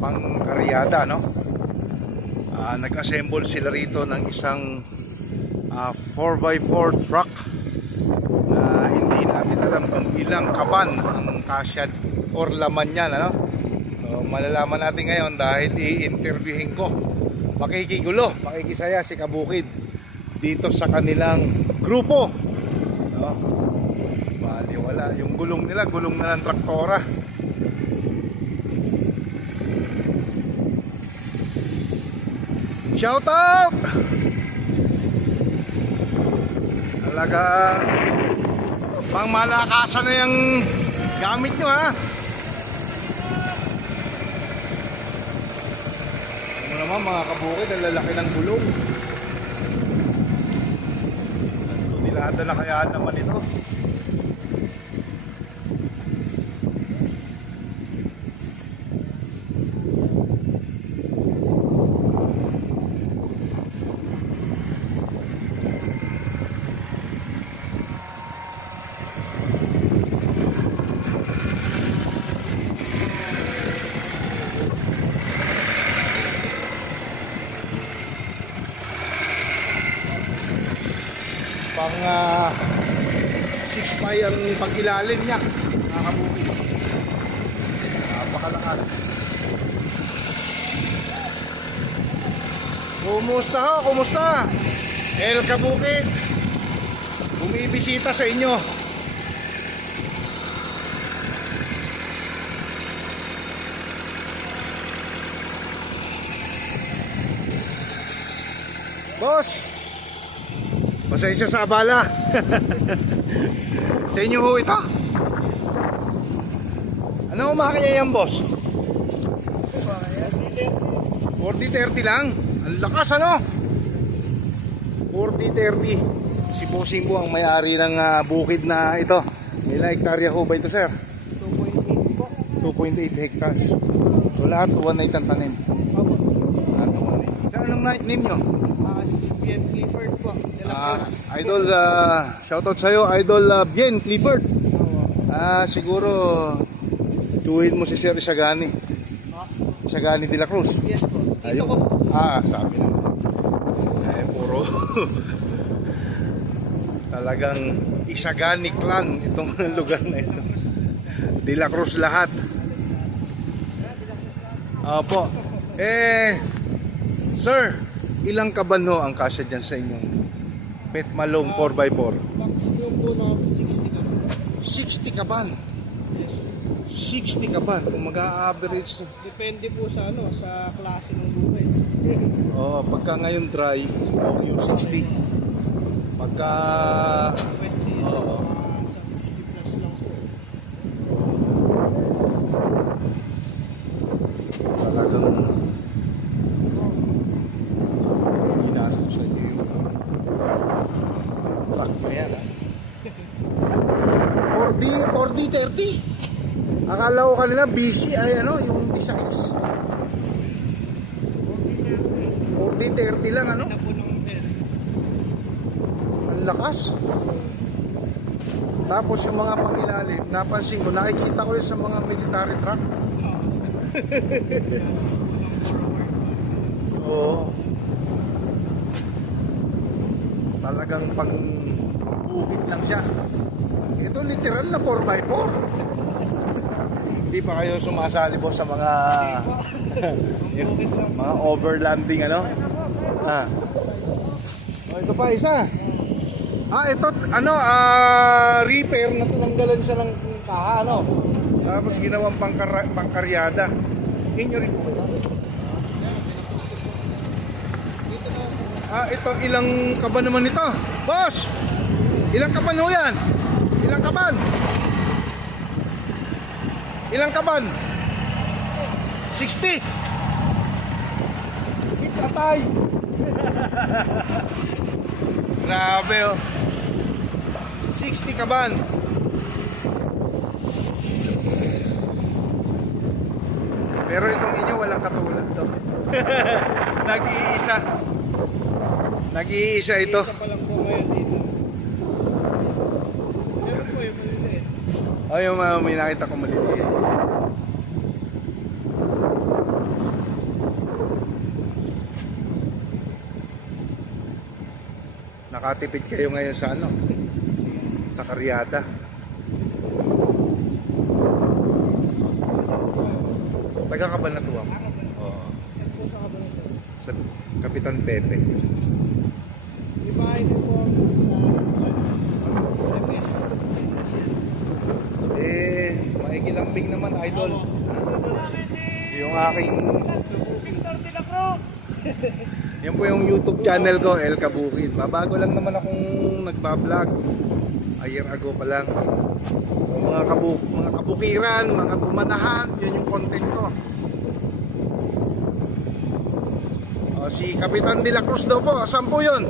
pangkaryada, no? Nag-assemble sila rito ng isang 4x4 truck na hindi natin alam kung ilang kaban ang kasya or laman yan, ano? So, malalaman natin ngayon dahil i-interviewin ko, makikisaya si Kabukid dito sa kanilang grupo, no? Bali wala, yung gulong nila, gulong na ng traktora. Shout out! Talaga pang malakasan na yung gamit nyo, ha? Ano naman mga Kabukid, ang lalaki ng gulong. Nilada na kaya naman ito. Pang 6 pay ang pag-ilalim niya, mga Kabukid. Napakalakas. Kumusta ho? Kumusta? El Kabukid, bumibisita sa inyo. Boss, pasensya sa abala. Sa inyo ho ito? Ano umakaya yan, boss? 40-30 lang? Ang lakas, ano? 40-30. Si Bossing po ang may-ari ng bukid na ito. Ilang hektarya ho ba ito, sir? 2.8 po. 2.8 hectares. So lahat 1.8 ang tanim. Lahat 1.8. Saan anong name nyo? Si Bien Clifford po. Idol, shoutout sa'yo, Idol Bien Clifford. Siguro tuwid mo si Sir Isagani. Isagani de la Cruz. Yes po. Dito ko. Sabi na. Puro talagang Isagani clan itong lugar na ito. De la Cruz lahat. Opo. Sir, ilang kaban ho ang kasya dyan sa inyong Pet Malong 4x4? Maximum po namin 60 ka. 60 kaban. 60 kaban. Kung mag-a-average. Depende po sa sa klase ng buhay. Pagka ngayon dry, okay yung 60. Pagka Wet season, Oo. sa 50 plus lang po. talagang inasok sa inyo yung truck na yan, ha? 40-30. Akala ko kanina busy ay yung designs. 40-30 lang, ano? Na po ng bell. Ang lakas. Tapos yung mga pangilalim, napansin ko, nakikita ko yun sa mga military truck. Oo. Talagang pang-uhit lang siya. Ito literal na 4x4. Hindi pa kayo sumasali po sa mga mga overlanding, ano? Ito pa isa. Ito repair na tinanggalan siya ng kaha, ano? Tapos ginawang pangkaryada. Inyo rin po ito. Ito ilang kaban naman ito? Boss! Ilang kaban ho yan? Ilang kaban? Ilang kaban? 60. It's a tie. Grabe, oh. 60 kaban. Pero itong inyo walang katulad to. Nag-iisa. Nag-iisa ito. Isa pa lang po ngayon dito. Meron po yung maliliit. Yung may nakita ko maliliit. Nakatipid kayo ngayon sa ano? Sa karyada. Taga Cabanatuan. Oo. Yan po sa Cabanatuan. Sa Kapitan Pepe. Yung bahay ko po sa MS. Maikilambing naman, idol. Yung aking... Yan po yung YouTube channel ko, El Kabukid. Mabago lang naman akong nagbablog. A year ago pa lang. So, mga kabukiran, mga bumanahan, yun yung content ko. Si Kapitan De La Cruz daw po, saan po yun?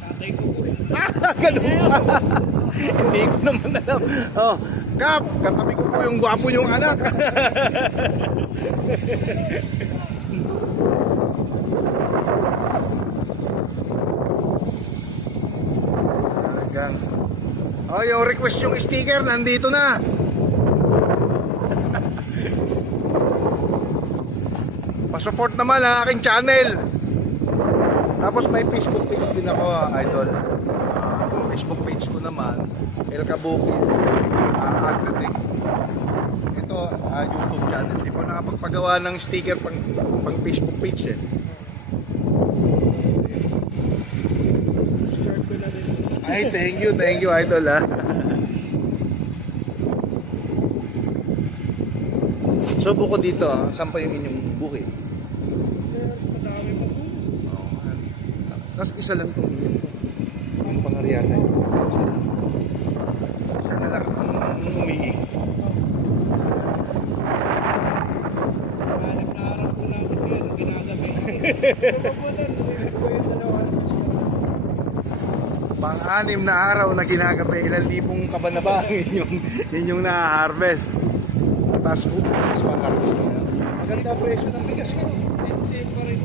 Tatay ko po eh. Ganun pa. Hindi ko naman alam. Oh, Kap, katabi ko po yung gwapo yung anak. Hanggang. Oh, yung request yung sticker nandito na. Pa-support naman ang aking channel. Tapos may Facebook page din ako, idol. Yung Facebook page ko naman, El Kabukid, Agritech. Ito, YouTube channel. Di ko nakapagpagawa ng sticker pang Facebook page eh. Subscribe ko na rin. Ay, thank you, idol ha. So, buko dito, saan pa yung inyong bukid? Madami pa po. Tapos isa lang itong inyong ang pangariatan. Isa lang. Isa na lang ang umiig. Hanap na harap po namin po yan ang ginagabi. Pupunta po yung dalawang Pang-anim na araw na ginagabi, ilang libong kaban na ba ang inyong na-harvest? Tapos mas pang-harvest mo na. Maganda presyo ng bigas ko. same pa rin.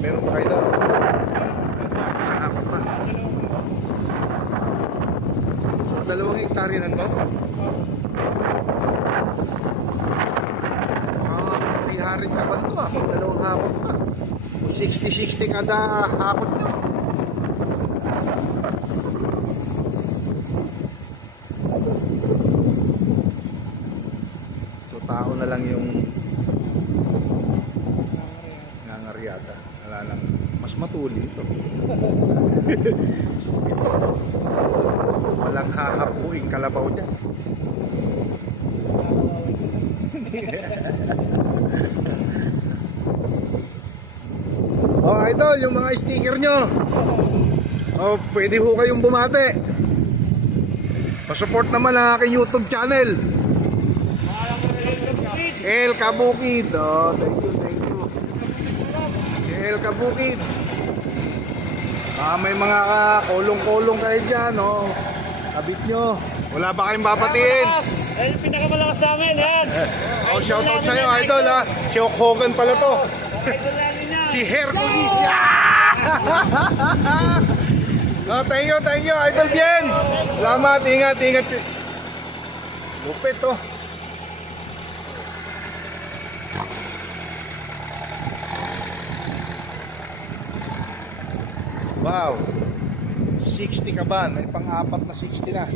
Meron pa kayo daw? Isang apat pa. So, 2 hektarya na to? Hari ka ba ito? 2 hakot pa. 60-60 kada hakot nyo. So tao na lang yung nangaryata. Wala lang. Mas matuli ito. So bilis na. Walang hahapuing kalabaw dyan. Oh, idol, yung mga sticker nyo. Oh, pwede ho kayong bumate. Pa-support naman ang aking YouTube channel. El Kabukid. Oh, thank you. El Kabukid. May mga kolong-kolong kayo dyan, oh. Kabit nyo. Wala ba kayong babatiin? Yan yung pinakamalakas namin, yan. Oh, shoutout sa'yo, idol, ha. Si Hulk Hogan pala to. Si Hercules. Oh, thank you, Idol Bien. Salamat, ingat. Lupit to. Wow. 60 ka ba? May pang-apat na 60 na.